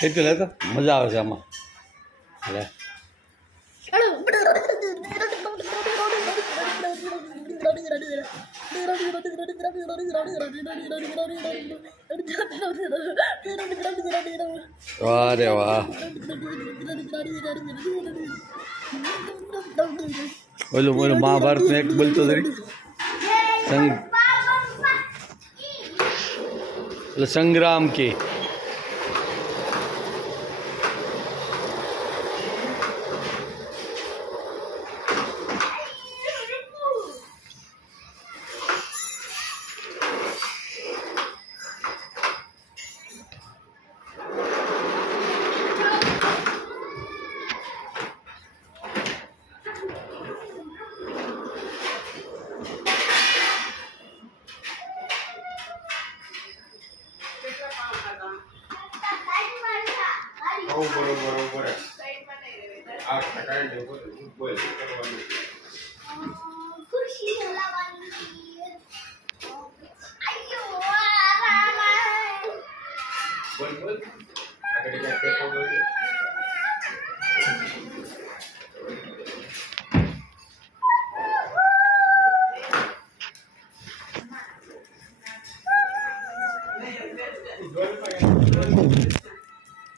ખેતી લે તો મજા આવે છે આમાં લે વાહ રે વાહ બોલું બોલું મહાભારત में एक बोलतो तरी संग्राम की बरोबर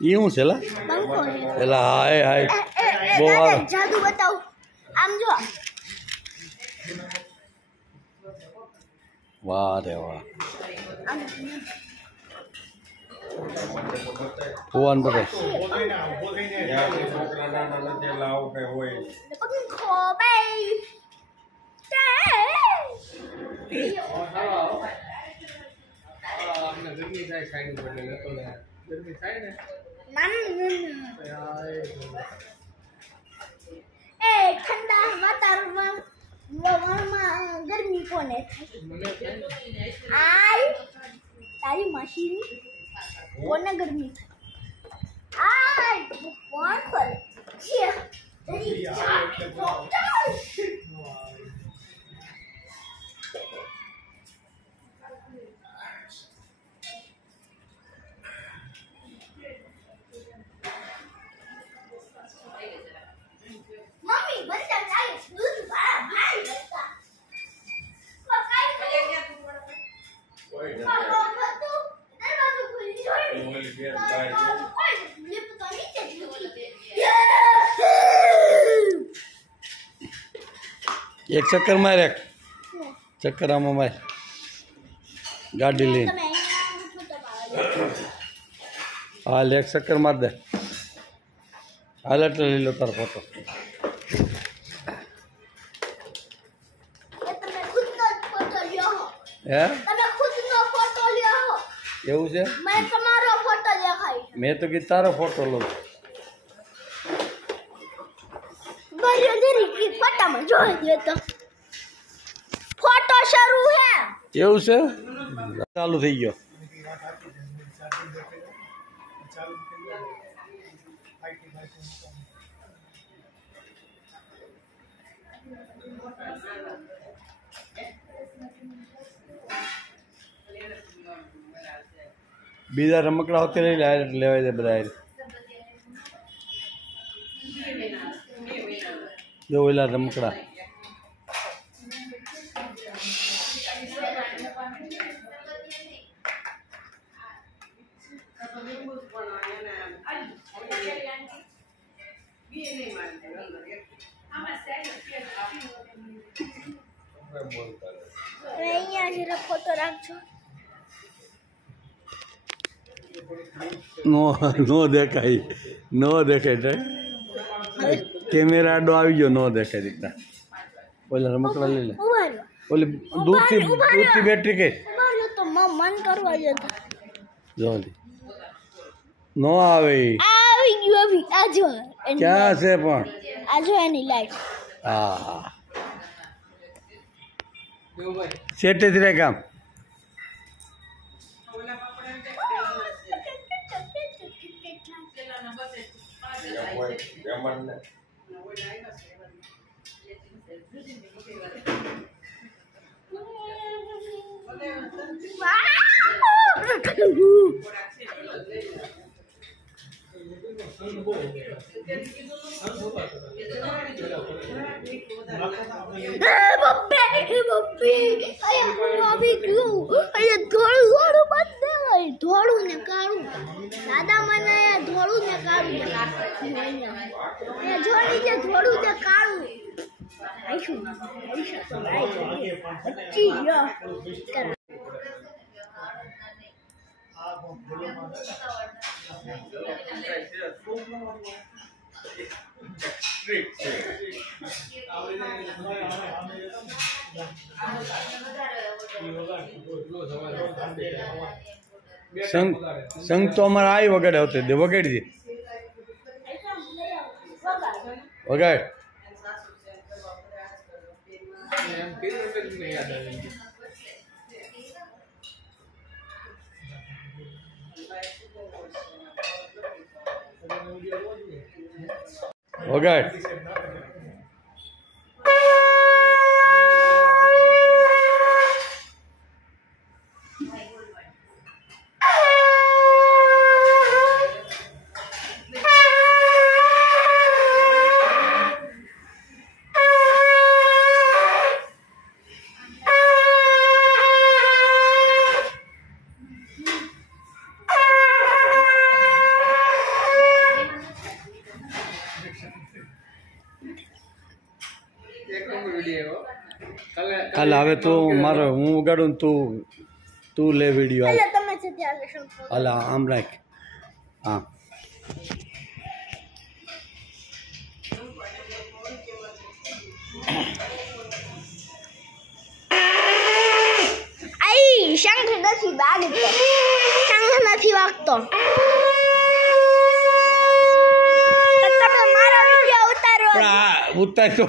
यूं છે લા એલા હાય હાય બહુ જાદુ બતાવ આમ જો વાહ રે વાહ ફોન બતાવ પંખો ભાઈ आपने गर्मी થાય સાઈડ પર લેતો ને गर्मी થાય ને એ ઠંડા વાતાવરણમાં ગરમી કોને થાય આય તારી મશીન કોને ગરમી થાય આય કોણ કરે છે एक चक्कर मार एक चक्कर आमा मार गाड़ी ले हाल एक चक्कर मार दे हाल ले लो तार फोटो હે તમે ખુદનો ફોટો લ્યો એવું છે મેં તમારો ફોટો દેખાઈ મેં તો કી તારો ફોટો લઉં બરિયો દેરી કી ફોટામાં જોઈ દે તો ફોટો શરૂ હે એવું છે ચાલુ થઈ ગયો બીજા રમકડા હોતે લઈ લેવાય દે બધા જો ઓલા રમકડા અહીંયા જરા ફોટો રાખજો નો દેખાય કેમેરા આડો આવી ગયો નો દેખાય દીકતા ઓલા રમકડા લઈ લે ઓલી દૂધથી બેટરી કઈ તો મન કરવા જતો જો નો આવે આવી ગયો આવી આજો ક્યાં છે પણ આજો એની લાઈટ હા સેટે જ રે કામ ધોળું ને કાળું દાદા મને ધોળું ને કાળું જોઈ છે ધોળું ને કાળું સંગ તો અમારે આવી વગાડે આવતે દે વગાડી દે વગાડ વગાડ કાલે હવે તું મારો હું ઉગાડું ને તું લે વિડીયો હાલ આમ રાખ હા શંખ નથી વાગતો શંખ નથી વાગતો તમે મારો વિડિયો ઉતારો ઉતાર તો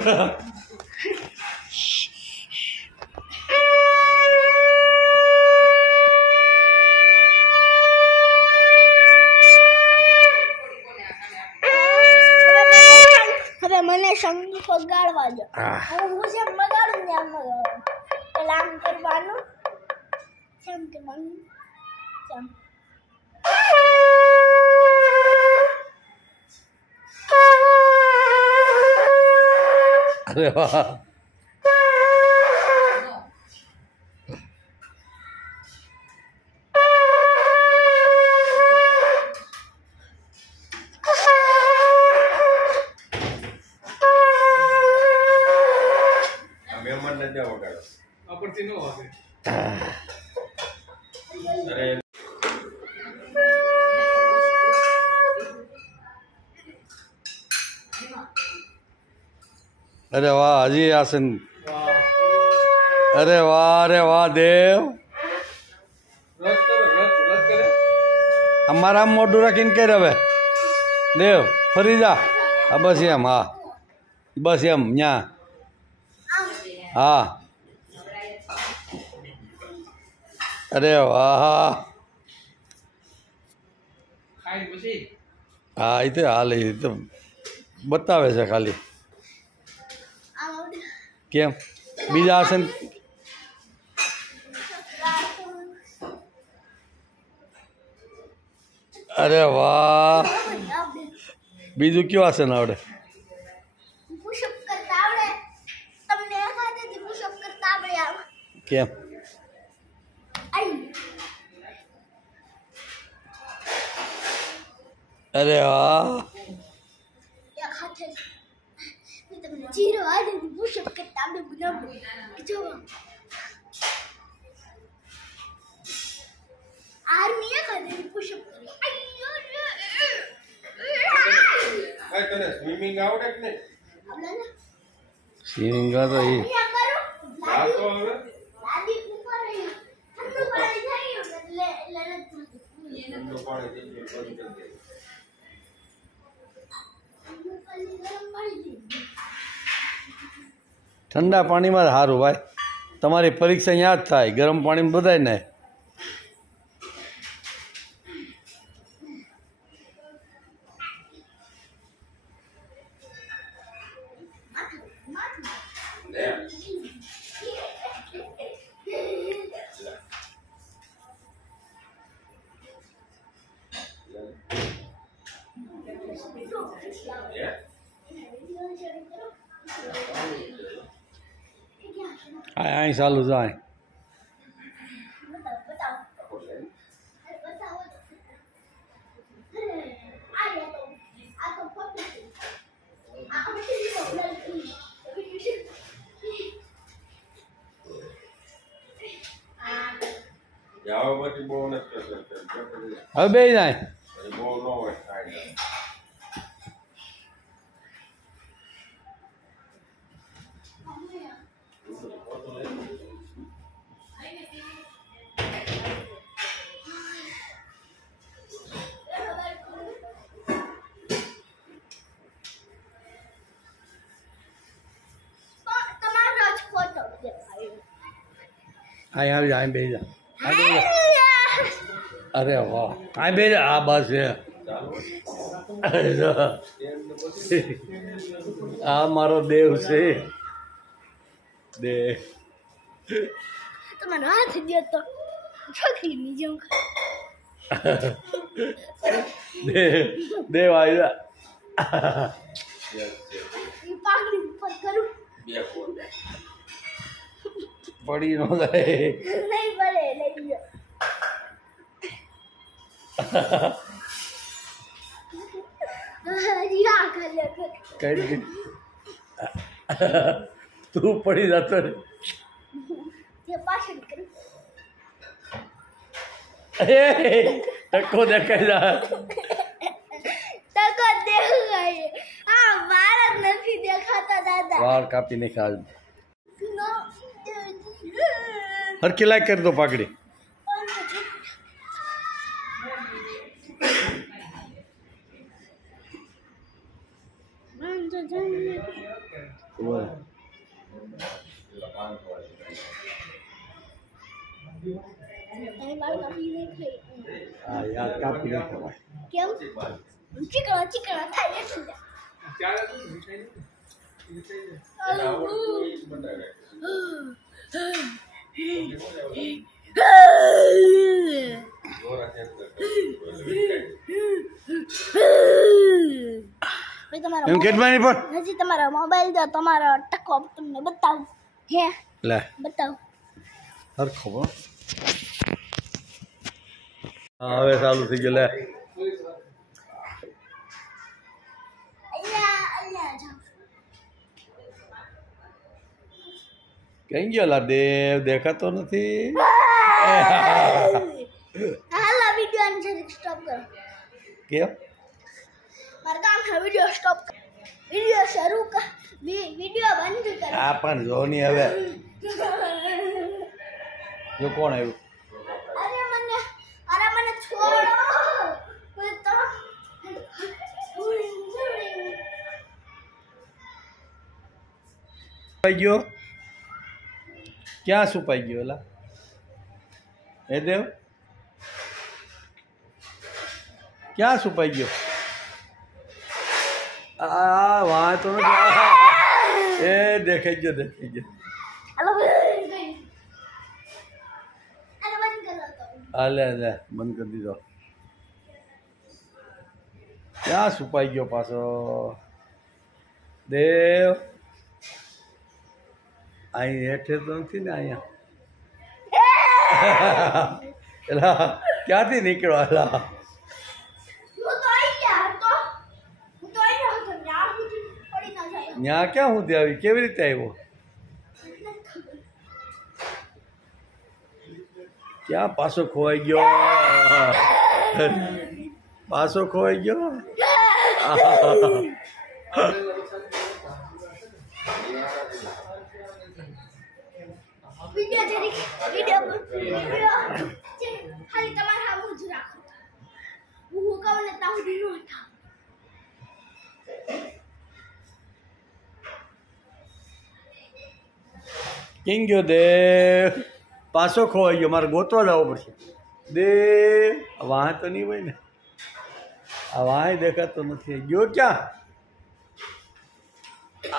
હવે મને શંખ વગાડવા દો હવે હું જેમ વગાડું ને આમ પેલા આમ કરવાનું જેમ કે મને જેમ અરે વાહ અરે વાહ હજી આસન અરે વાહ દેવ અમારા મોઢું રાખીને કર હવે દેવ ફરી જા હા બસ એમ હા બસ એમ ન્યા હા અરે વાહ હા એ તો હાલ એ તો બતાવે છે ખાલી કેમ બીજા આસન અરે વાહ બીજું કયું આસન આવડે પુશઅપ કરતા આવડે તમને એકાદથી પુશઅપ કરતા આવડે કેમ અરે વાહ એક હાથે તમને જીરો આદથી પુશઅપ કરતા આવડે બનાવો જો આર્મી એકાદથી પુશઅપ કરે તને સ્વિમિંગ આવડે કે નહીં આવડે ને સ્વિમિંગ તો એ અહીંયા કરો આ તો હવે લાદી ઉપર ઠંડુ પાણી થાય એટલે ઠંડુ પાણી દીધું બંધ કરી દે ઠંડા પાણીમાં સારું ભાઈ તમારી પરીક્ષા યાદ થાય ગરમ પાણીમાં બધાય ને અહીં ચાલુ જાય बताओ बताओ आ तो फोटो आ हमें જાવ પછી બહુ નથી હવે બે જાય બહુ ન હોય કાંઈ તમારો જ ફોટો અહીં આવી જાય બે જા અરે વાહ અહીં બે જા આ બસ છે આ મારો દેવ છે દેવ તમારો હાથ દે તો છોકરીની જેમ દેવ આવી જા ઈ પાઘડી ઉપર કરું બે ફોન પડી ન જાય નહીં પડે લઈ લો રિયા કરે કઈ દી તું પડી જતો ને તે પાછળ કરું ટકો દેખાઈ જાય તકો દેખાય આ વાળ જ નથી દેખાતા દાદા વાળ કાપી નાખ્યા નો હરકી લાઈક કરી દો પાકડી હા યાર કાપી નાખ્યા કેમ ચીકણા થાય એટલે એમ કેટલાની પણ હજી તમારો મોબાઈલ દો તમારો ટકો તમને બતાવું હે લે બતાવ હરખો હા હવે ચાલુ થઈ ગયું લે અહીંયા જાઓ કઈ ગયો લા દેવ દેખાતો નથી હાલો વિડિયો ને સ્ટોપ કરો કેમ મારા કામ છે વિડિયો સ્ટોપ કરો વિડિયો શરૂ કર વિડિયો બંધ કરો આ પણ જો ની હવે જો કોણ આવ્યું અરે મને છોડો હું તો સુપાઈ ગયો ક્યાં સુપાઈ ગયો એલા એ દેવ ક્યાં સુપાઈ ગયો આ વાહ તો નથી એ દેખાઈ ગયો હાલો બંધ કરો તો હા લે બંધ કરી દીધો ક્યાં સુપાઈ ગયો પાછો દેવ અહીં હેઠે તો નથી ને અહીંયા એલા ક્યાંથી નીકળો એલા હું તો આવી ગયા હતો ત્યાં સુધી પડી ના જાય ત્યાં ક્યાં સુધી આવી કેવી રીતે આવ્યો ક્યાં પાછો ખોવાઈ ગયો પાછો ખોવાઈ ગયો વિડિયો ખાલી તમારા હામું જ રાખો હું કહું ને ત્યાં સુધી નો થાવ કેમ ગયો દેવ પાછો ખોવાઈ ગયો મારે ગોતવા જવો પડશે દેવ વાહ તો નહીં હોય ને આ વાહ દેખાતો નથી ગયો ક્યાં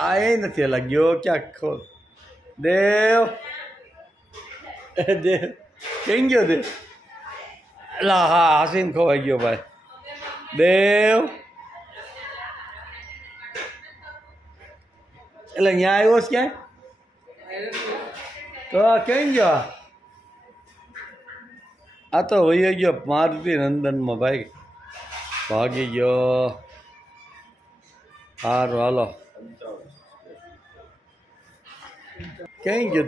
આ એ નથી એલા ગયો ક્યાં ખો દેવ દેવ કેમ ગયો દેવ એલા હા હાસીને ખોવાઈ ગયો ભાઈ દેવ એટલે અહીંયા આવ્યો છે ક્યાંય તો તો આ ક્યાં ગયો? આ તો વહી ગયો મારુતિ નંદનમાં ભાઈ, ભાગી ગયો. સારું હાલો. ક્યાં ગયો?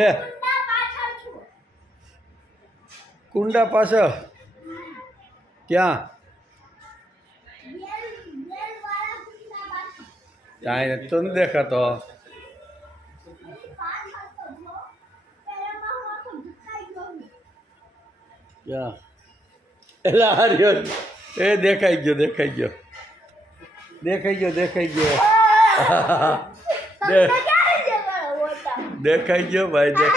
લે કુંડા પાછળ ક્યાં? ત્યાં તો નથી દેખાતો. ક્યાં? એટલે હાર્યો એ દેખાઈ ગયો, દેખાઈ ગયો, દેખાઈ ગયો, દેખાઈ ગયો, દેખાઈ ગયો ભાઈ.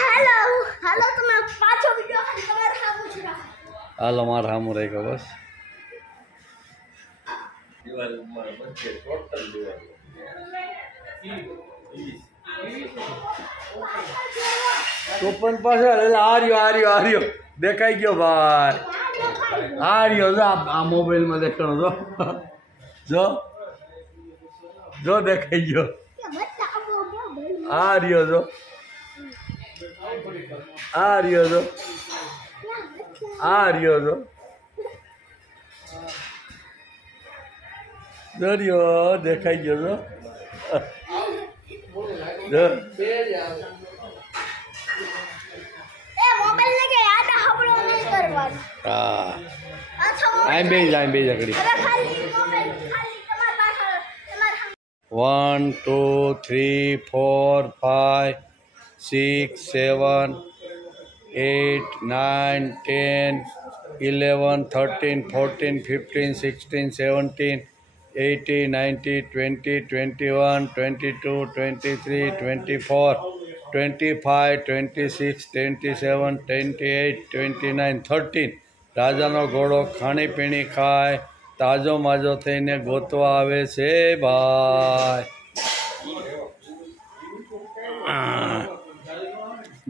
હાલો મારે સામું રાખ્યો બસ. ચોપન પાછળ એટલે આર્યો દેખાઈ ગયો ભાઈ. આર્યો જો આ મોબાઈલમાં દેખાણો જો જો દેખાઈ ગયો. આર્યો જો દરિયો દેખાઈ ગયો જો. હા આમ બે જકડી. 1 2 3 4 5 6 7 8 9 10 11 13 14 15 16 17 18 19 20 21 22 23 24 25 26 27 28 29 13. રાજાનો ઘોડો ખાણીપીણી ખાય તાજો માજો થઈને ગોતવા આવે છે ભાઈ.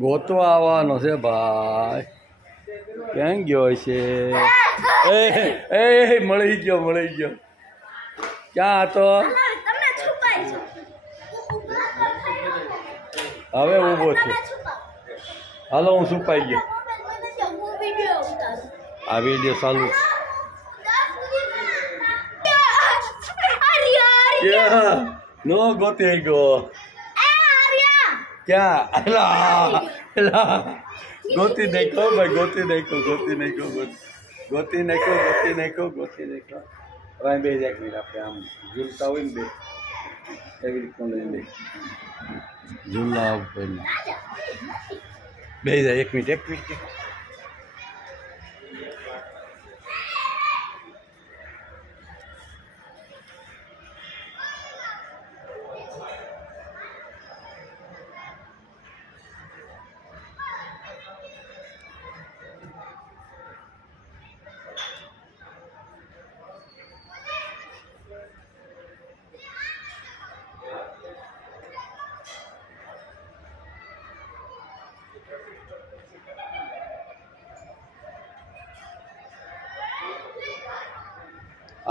ગોતવા આવવાનો છે ભાઈ. ક્યાં ગયો છે? એ મળી ગયો. ક્યાં હતો? હવે ઊભો છે. હાલો હું છુપાઈ ગયો. આ વિડીયો ચાલુ છે. ક્યાં? નો ગોતી ગયો. ક્યાં? ગોતી નાખો ભાઈ, ગોતી નાખો. હવે બે જ એક મિનિટ આપણે આમ ઝૂલતા હોય ને બે એવી રીતે લઈને ઝૂલા ઉપર બે જાય. એક મિનિટ.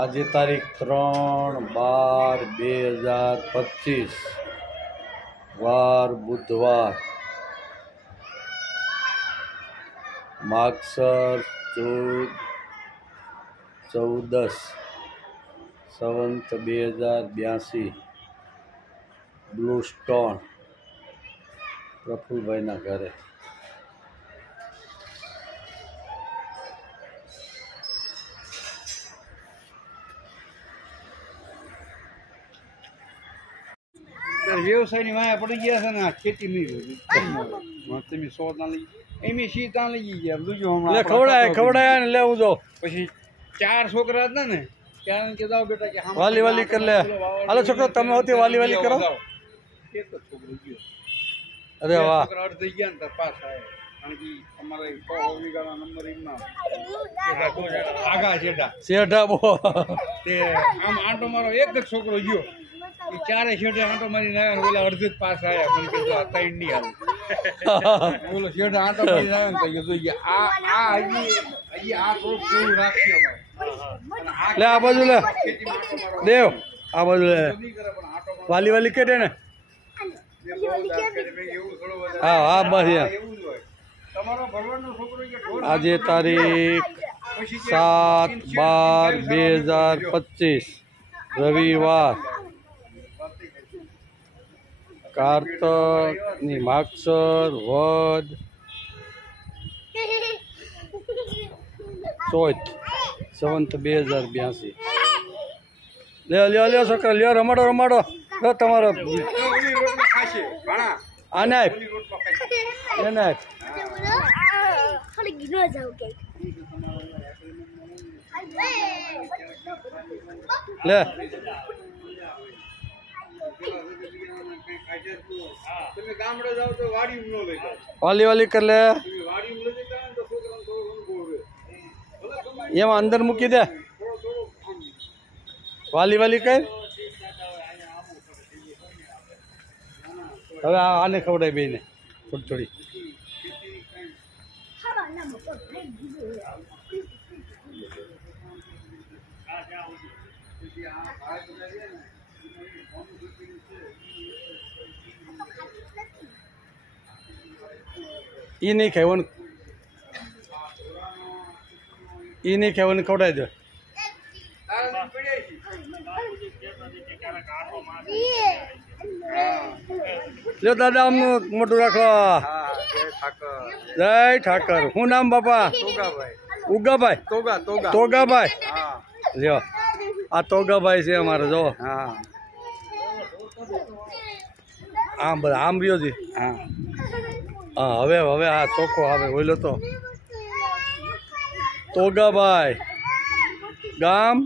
આજે તારીખ 3/12/2025 વાર બુધવાર, માગસર 14 સંવંત 2082. બ્લુ સ્ટોન પ્રફુલભાઈના ઘરે. વ્યવસાયની વાયા પડી ગયા છે ને આ ખેતી નહીં. તમે 100 લઈ એમ શી ત્યાં લઈ ગયા બીજું હમણાં ખવડાય ને લેવું જો. પછી 4 છોકરા હતા ને ત્યારે કે જાઓ બેટા કે વાલી કર લે. હાલો છોકરો તમે હોતી વાલી કરો. એક જ છોકરો ગયો. અરે વાહ. છોકરા અર્ધ થઈ ગયા ને તો પાસ આવે. કારણ કે અમારે 100 વીઘાના નંબર એમના આગા શેઠા બો તે આમ આંટો મારો એક જ છોકરો ગયો. એ 4 છેડે આંટો મારીને આવ્યા ને ઓલા અડધે જ પાસ આવ્યા. મને કીધું આ 3 નહીં હાલ. ઓલો છેડે આંટો મારીને આવ્યો ને તો કીધું હજી આ થોડુંક કેવું રાખશે અમારે. લે આ બાજુ લે દેવ, આ બાજુ લે. વાલી કે ને ઓલી કેમ એવું થોડું વધારે હા હા બસ યાર એવું જ હોય તમારો ભરવાનો છોકરો કે ઢોર આજે તારીખ પછી કે 7/12/2025 રવિવાર કાર્તકની માગસર વદ ચોથ 7/2082 લ્યો છોકરા લ્યો રમાડો લો તમારો ઓલી રોટલો ખાશે ઘણા આને આપ ઓલી રોટલો ખાશે એને આપ ખાલી ગીનો જાવ કે લે તમે ગામડે જાવ તો વાડી ન લઈ જાવ વાલી કર લે તમે વાડી લઈ જતા ને તો છોકરાને થોડો અનુભવ રહે એમાં અંદર મૂકી દે વાલી કર હવે આને ખવડાય બેને થોડી ખાવા ના મકો ભાઈ ગીનો ઈ નહીં ખાવાનું ખવડાવી દો તારા પડ્યા છે લ્યો દાદા આમનું મોટું રાખો હા જય ઠાકર જય ઠાકર શું નામ બાપા તોગાભાઈ ઉગાભાઈ તોગા તોગાભાઈ હા લ્યો આ તોગાભાઈ છે અમારે જો હા આમ બધા આમ રહ્યો છે હા હા હવે આ ચોખ્ખો આવે બોલો તો તોગાભાઈ ગામ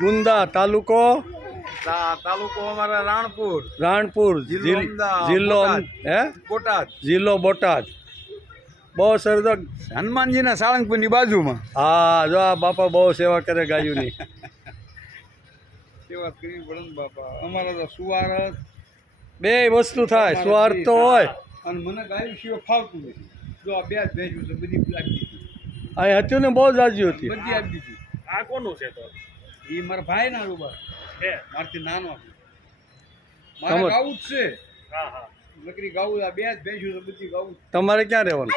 ગુંદા તાલુકો તાલુકો અમારા રાણપુર જિલ્લો અમદાવાદ, જિલ્લો બોટાદ. હે બોટાદ જિલ્લો બોટાદ બહુ સરસ હનુમાનજીના સાળંગપુરની બાજુમાં હા જો આ બાપા બહુ સેવા કરે ગાયુંની સેવા કરી પડે ને બાપા અમારા તો સુવારત બે વસ્તુ થાય સ્વાર્થ તો હોય અને મને ગાયું સિવાય ફાવતું નથી જો આ બે જ ભેંસું છે બધી આપી દીધી અહીં હતું ને બહુ જાજી હતી બધી આપી દીધી આ કોનું છે તો એ મારા ભાઈ ના રૂબા હે મારથી નાનો છે. તમાર- મારા ગાવું જ છે હા હા નકરી ગાવું આ બે જ ભેંસું છે બધી ગાવું જ. તમારે ક્યાં રહેવાનું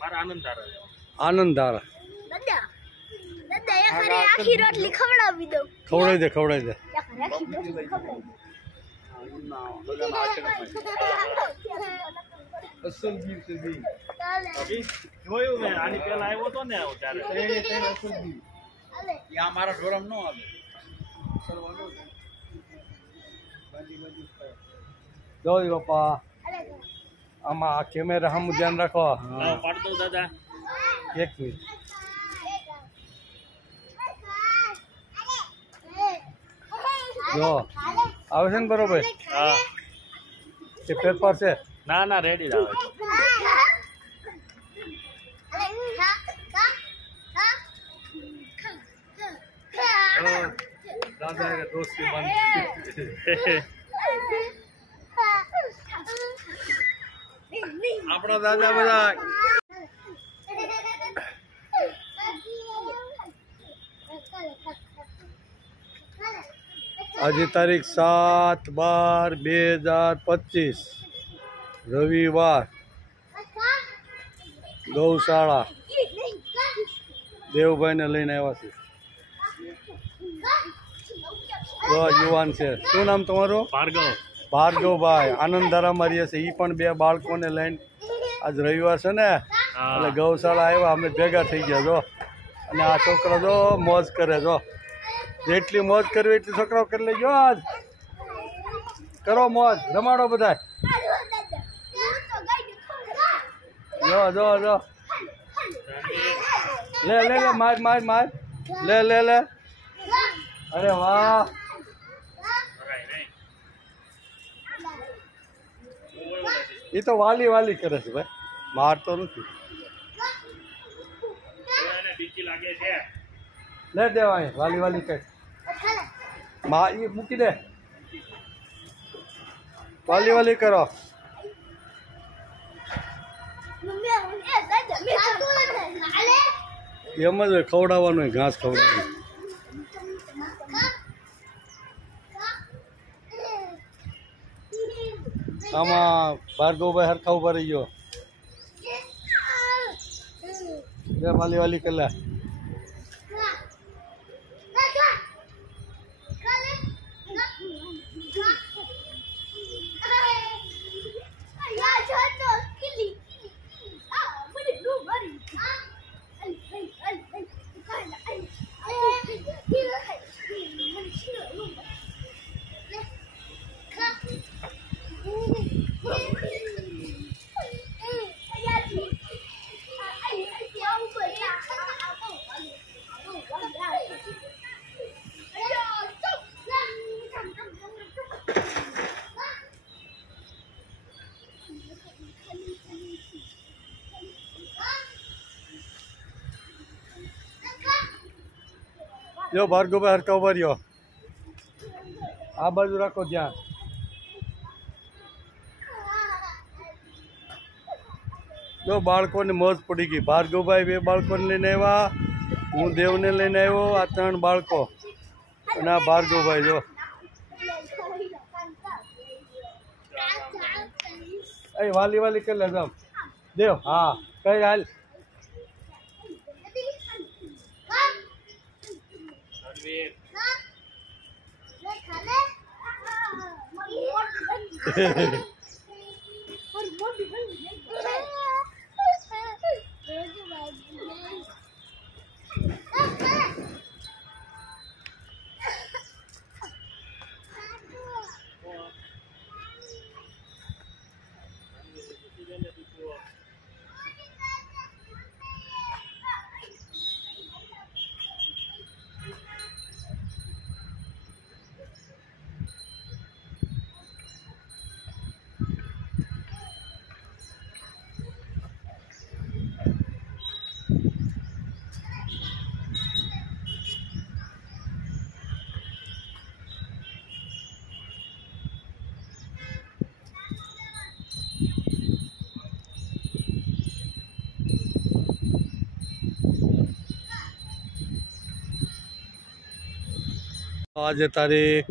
મારા આનંદ ધારા છે આનંદ ધારા દાદા એક હારે આખી રોટલી ખવડાવી દો ખવડાવી દે એક હારે આખી રોટલી અસલ ગીર છે બી. અભી જોયું મેં આની પહેલા આવ્યો તો ને ત્યારે ત્રણે અસલ ગીર. ઈ આ મારા ઢોરામ ન આવે સરવાનો છે. બાજી થાય. જો બાપા આમાં આ કેમેરા સામું ધ્યાન રાખો હા પાડ દઉં દાદા 1 મિનિટ જો આવે છે ને બરોબર હા કે ફેરફાર છે ના રેડી જ આવે છે દાદા દોસ્તી બંધ આપણા દાદા બધા આજે તારીખ 7/12/2025 રવિવાર ગૌશાળા દેવભાઈને લઈને આવ્યા છે જો યુવાન છે શું નામ તમારું ભાર્ગવ ભાર્ગવભાઈ આનંદધારામાં રહીએ છે એ પણ બે બાળકોને લઈને આજ રવિવાર છે ને એટલે ગૌશાળા આવ્યા અમે ભેગા થઈ ગયા જો અને આ છોકરો જો મોજ કરે જો જેટલી મોજ કરવી એટલી છોકરાઓ કરી લેજો આજ કરો મોજ રમાડો બધા જો જો જો લે લે લે માર માર માર લે લે લે અરે વાહ એ તો વાલી વાલી કરે છે ભાઈ મારતો નથી બીજી લાગે છે લે દેવાય વાલી વાલી કર માં એ મૂકી દે વાલી વાલી કરો એમ જ ખવડાવવાનું હોય ઘાસ ખવડાવવાનું આમાં ભાર્ગવભાઈ હરખા ઉભા રહી ગયો બે વાલી વાલી કલા જો ભાર્ગવભાઈ હરખા ઉભા રહ્યો આ બાજુ રાખો ધ્યાન જો બાળકોને મોજ પડી ગઈ ભાર્ગવભાઈ બે બાળકોને લઈને આવ્યા હું દેવને લઈને આવ્યો આ 3 બાળકો અને આ ભાર્ગવભાઈ જો એ વાલી વાલી કરી લે જામ દેવ હા કઈ હાલ આજે તારીખ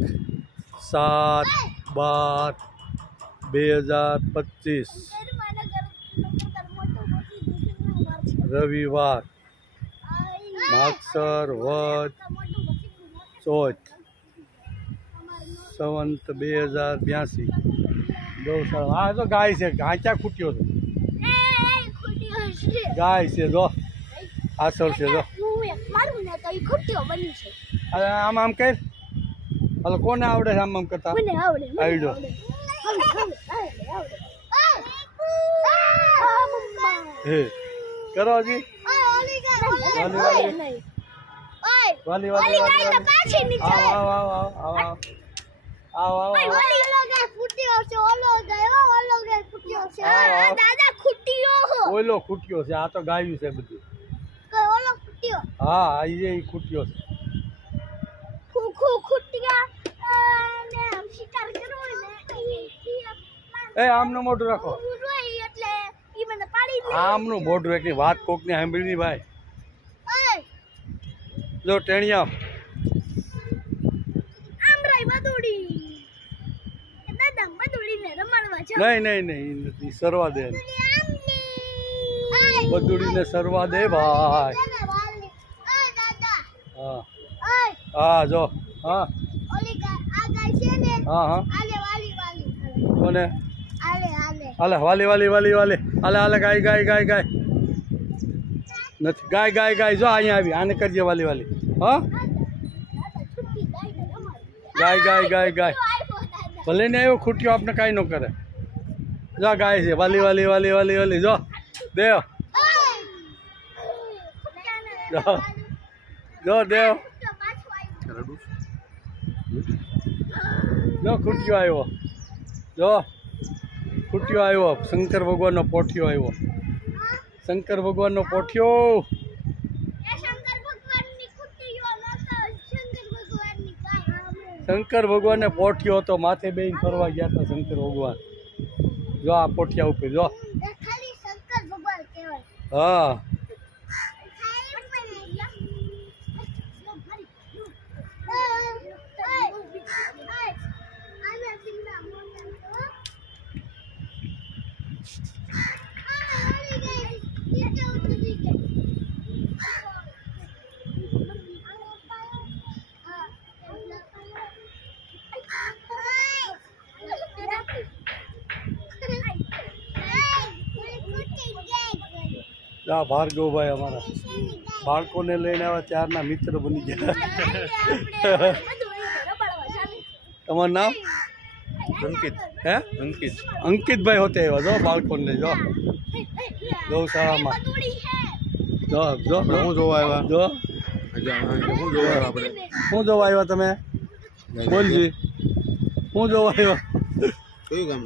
7/12/2025 રવિવાર માગસર વદ ચોથ સંવંત 2082 ગૌશાળા હા તો ગાય છે ગાંચા ખૂટ્યો છે ગાય છે જો આસળ છે જો અરે આમ આમ કર હાલો કોને આવડે છે આમ આમ કરતા આવડો હે કરો હજી વાલી વાલી વાલી આવ આવ આવ આવ આવ આવ ઓલો ખૂટ્યો છે આ તો ગાયું છે બધું હા આ એ ખૂટ્યો છે એ આમનું મોઢું રાખો આમનું મોઢું એકની વાત કોકને સાંભળી ની ભાઈ જો ટેણિયા નહીં સરવા દે બદુડીને સરવા દે ભાઈ હા હા જો હા હા હા કોને હાલે વાલી વાલી વાલી વાલી હાલે હાલે ગાય ગાય ગાય ગાય નથી ગાય ગાય ગાય જો અહીંયા આવી આને કરજે વાલી વાલી હા ગાય ગાય ગાય ગાય ભલે ને આવ્યો ખૂટ્યો આપણે કાંઈ ન કરે જો ગાય છે વાલી વાલી વાલી વાલી વાલી જો દેવ જો દેવ જો ખૂટ્યો આવ્યો જો ખૂટ્યો આવ્યો શંકર ભગવાનનો પોઠિયો આવ્યો શંકર ભગવાનનો પોઠિયો શંકર ભગવાનને પોઠિયો હતો માથે બેન ફરવા ગયા હતા શંકર ભગવાન જો આ પોઠિયા ઉપર જો હા भार्गव भाई अमरा बाळको ने लईने आव्या त्यारना मित्र बनी गया। तमार नाम અંકિત है અંકિત अंकित भाई होते हैं जो बाळको ने जो गौशाला में जो जो હું જોવા આવ્યા जो હું જોવા આવ્યા આપણે हूँ जो आयो तमे बोल जी हूँ जो आयो કયું ગામ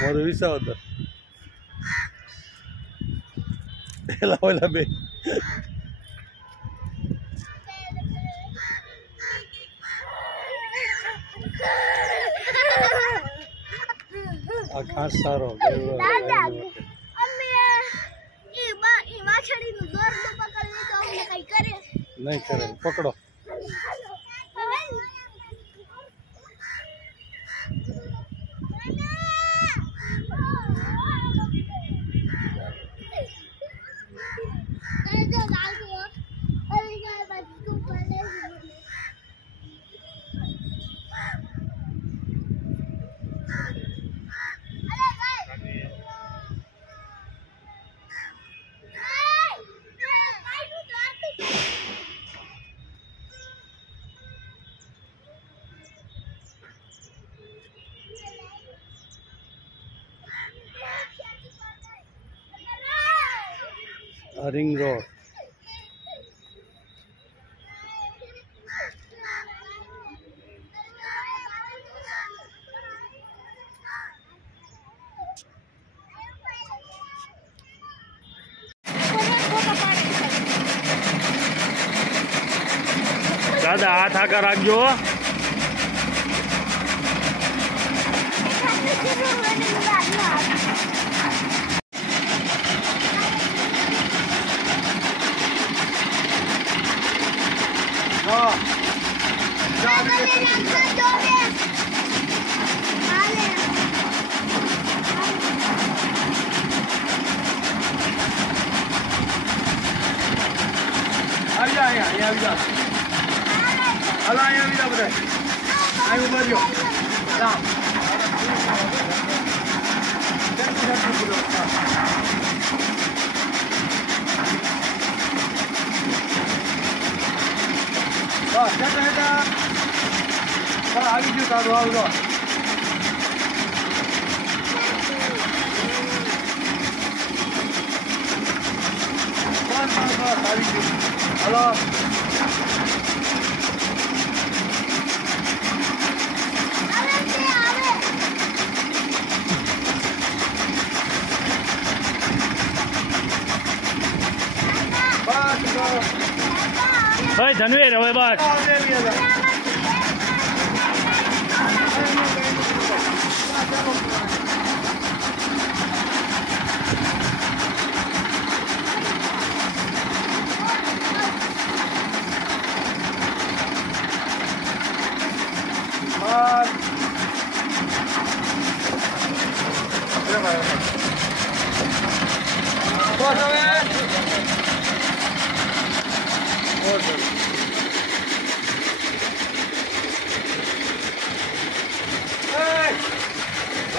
मोर विसावदर एला ओला बे आ घास सारो દાદા અમે ઈ વાછડીનું દોરડું પકડી તો અમને કઈ કરે नहीं करे पकड़ो रिंग रोड दादा हाथ आकर रखो આવી ગયું તારું આવજો આવી ગયું હલો ભાઈ ધનવીર હવે બસ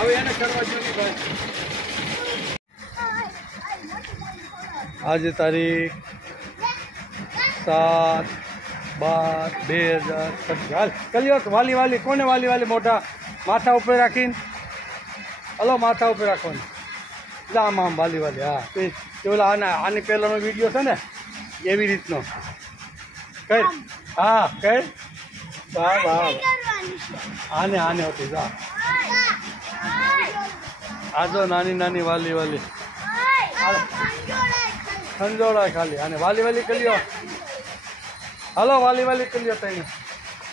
હવે એને કરવા જોઈએ ભાઈ આજે તારીખ 7/12/2025 હાલ કલ્યો વાલી વાલી કોને વાલી વાલી મોટા માથા ઉપર રાખીને હલો માથા ઉપર રાખવાનું એટલે આમ આમ વાલી વાલી હા એ ઓલા આની પહેલાંનો વિડીયો છે ને એવી રીતનો કઈ હા કઈ વાહ વાહ આને આને હોતી જા આ જો નાની નાની વાલી વાલી ખંજોળા ખાલી આને વાલી વાલી કરી લ્યો હાલો વાલી વાલી કરી લ્યો તઈને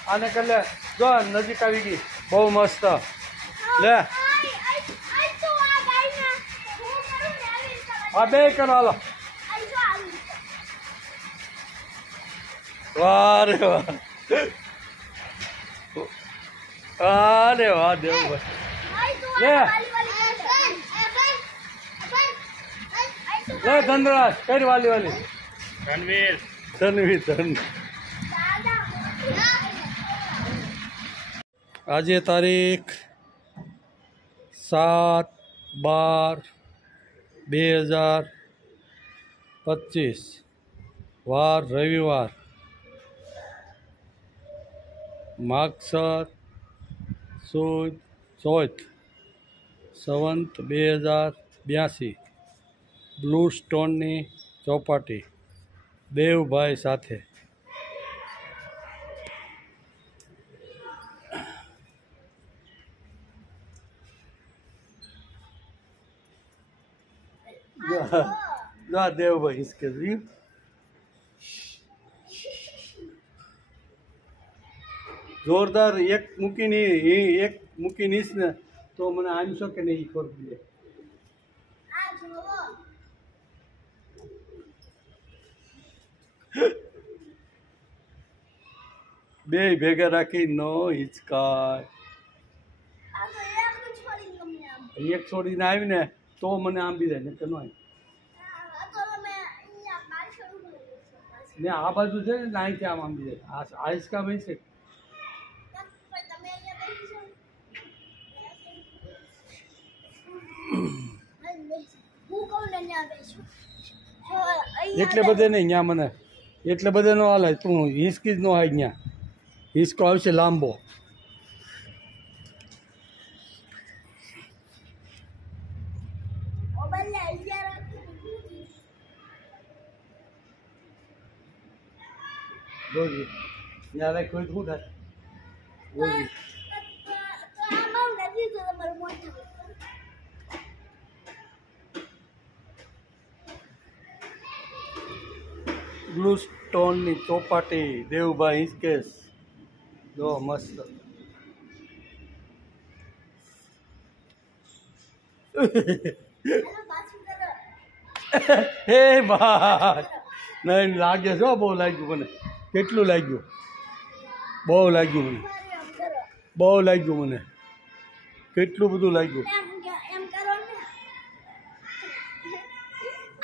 આને કરી લે જો નજીક આવી ગઈ બહુ મસ્ત લે હા બે કરો હાલો વાહ રે વાહ અરે વાહ દેવભાઈ લે લે ધનરાજ કઈ વાલી વાલી રણવીર ધનવી ધન આજે તારીખ 7/12/2025 વાર રવિવાર માગસર સુદ ચોથ સંવંત 2082 બ્લુ સ્ટોનની ચોપાટી દેવભાઈ સાથે જા દેવભાઈ इसके लिए જોરદાર એક મૂકીને ને તો મને આમશો કે નહીં ખબર પડે આ જોવો બે ભેગા રાખી નો હિચકાય આ તો એક છોડી તમને આમ એક છોડીને આવીને તો મને આંબી જાય ને કે ન આવી આ તો અમે અહીંયા પાછળ ઉભા રહીશું ને આ બાજુ છે ને અહીંથી આમ આંબી જાય આ હિચકા ભાઈ છે તમે અહીંયા બેસી જાઓ હું કહું ને ત્યાં બેસું જો અહીંયા એટલે બધે નહીં ત્યાં મને એટલે બધે નો હાલે તું હિસકી જ નો હાય ત્યાં હિસકો આવશે લાંબો ઓ બલ્લે અહીંયા રાખી જોજી ત્યાં રાખ્યું શું થાય જોજી તો આમાં નથી તો તમારું મોઢું બ્લુ સ્ટોનની ચોપાટી દેવભાઈ હિસકેસ જો મસ્ત હાલો પાછું કરો હે ભાઈ નહીં લાગે છો બહુ લાગ્યું મને કેટલું લાગ્યું બહુ લાગ્યું મને મારે આમ કરો બહુ લાગ્યું મને કેટલું બધું લાગ્યું એમ કરો ને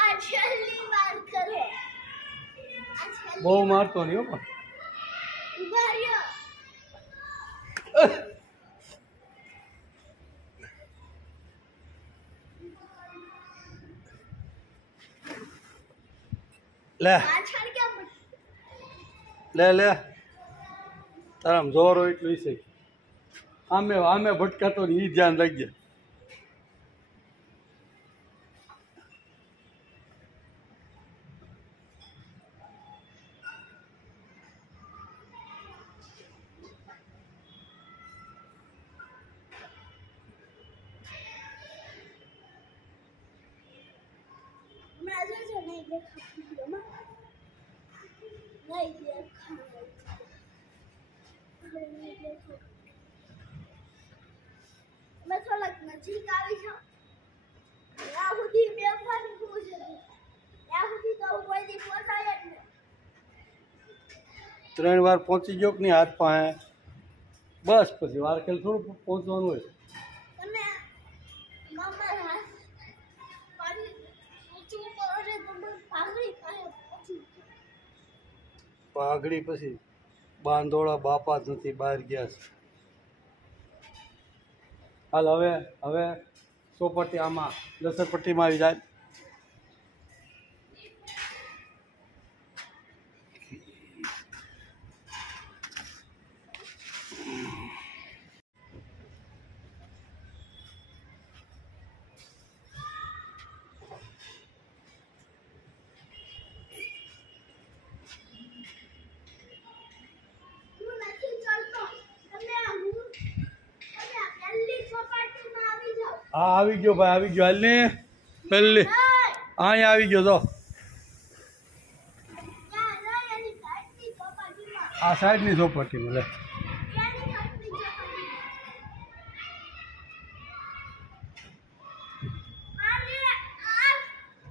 આ છેલ્લી વાર કરો આ છેલ્લી બહુ મારતો નહીં હો પણ ઉભા રહ્યો લે પાછળ કેમ લે તારામ જોર હોય એટલું છે આમે ભટકાતો ને એ ધ્યાન રાખજે હમણાં જોજો નહીં દેખાતું નહીં દેખાતું મેં થોડાક નજીક આવી જાઉં ત્યાં સુધી બે ફન પૂછે ત્યાં સુધી તો હું કોઈ દી પહોંચાય જ નહીં 3 વાર પહોંચી ગયો કે નહીં હાથ પાસે બસ પછી વાર ખેલ થોડું પહોંચવાનું હોય તમે મમ્મા હાથ પાણી ઊંચું પડે તો મને પાઘડી પાસે પહોંચું પાઘડી પછી બાંધોળા બાપા જ નથી બહાર ગયા છે હાલ હવે ચોપટ્ટી આમાં લસરપટ્ટીમાં આવી જાય હું નથી ચાલતો તમે પહેલી ચોપાટીમાં આવી જાઓ હા આવી ગયો ભાઈ આવી ગયો હાલ ને પહેલી અહીંયા આવી ગયો તો ત્યાં નહીં એની સાઈડની ચોપાટીમાં આ સાઈડની ચોપટ્ટીમાં લે ત્યાંની સાઈડની ચોપાટીમાં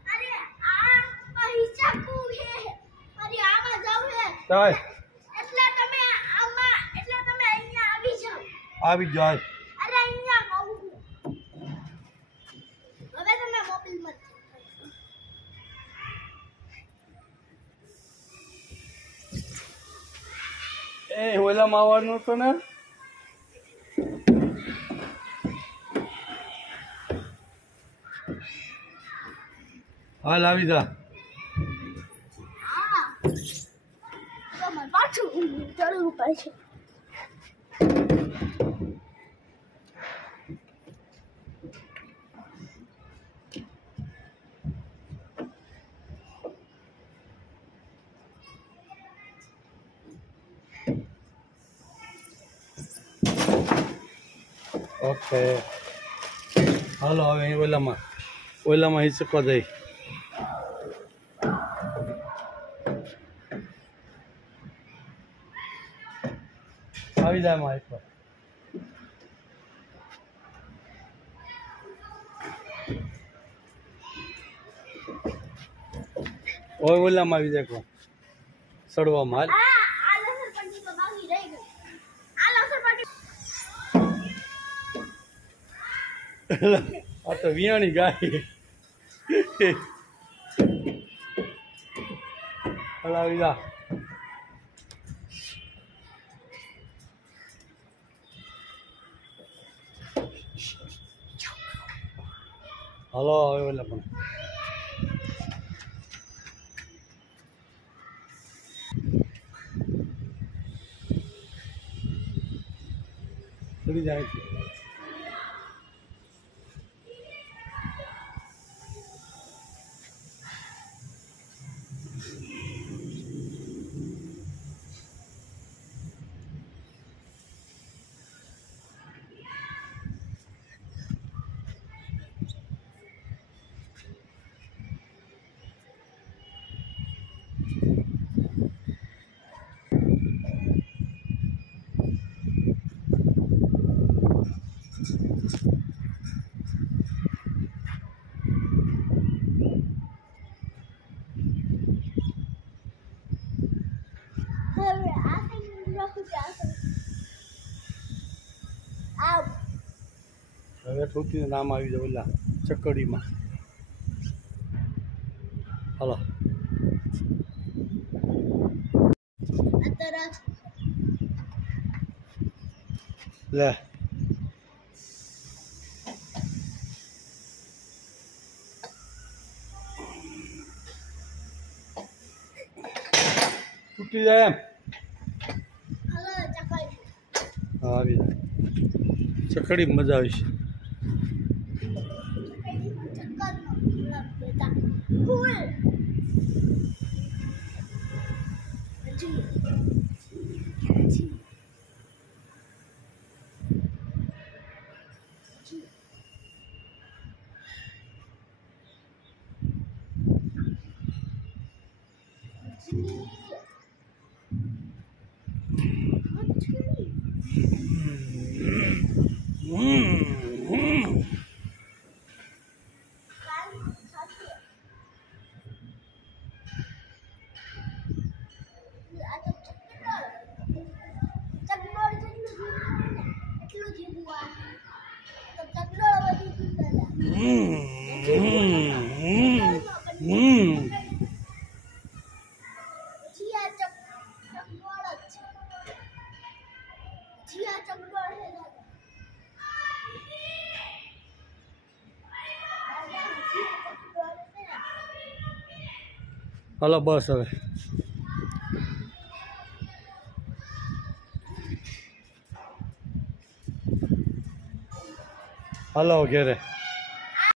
અરે આ હિસાબુ હે અરે આમાં જાવ હે ચાલ એટલે તમે અહીંયા આવી જાઓ આવી ગયો હાલ અરે અહીંયા કહું છું. હવે તમે મોબાઈલમાં એ ઓલામાં આવવાનું હતું ને હાલ આવી જા પાછું ચડવું પડશે. ઓકે હાલો હવે ઓલામાં હિંચકો જઈ આવી જાય માં એકવાર ઓલામાં આવી જાય એકવાર સડવામાં હાલ આ લસણપટ્ટી તો બાકી રહી ગઈ. આ લસણપટ્ટી આ તો વિયાણી ગાય હાલ આવી જા હાલો હવે ઓલા પણ ચડી જાય છે. હવે આ સાઈડ રાખું છું. આ હવે ઠોકીને નામ આવી જાય ઓલા ચકડીમાં હાલો તરફ લે તૂટી જાય એમ હલો ચકલ હા આવી જાય ચકડી મજા આવી છે ચક્કરનો બેટા ફૂલ હાલો બસ હવે હાલો ઘેરે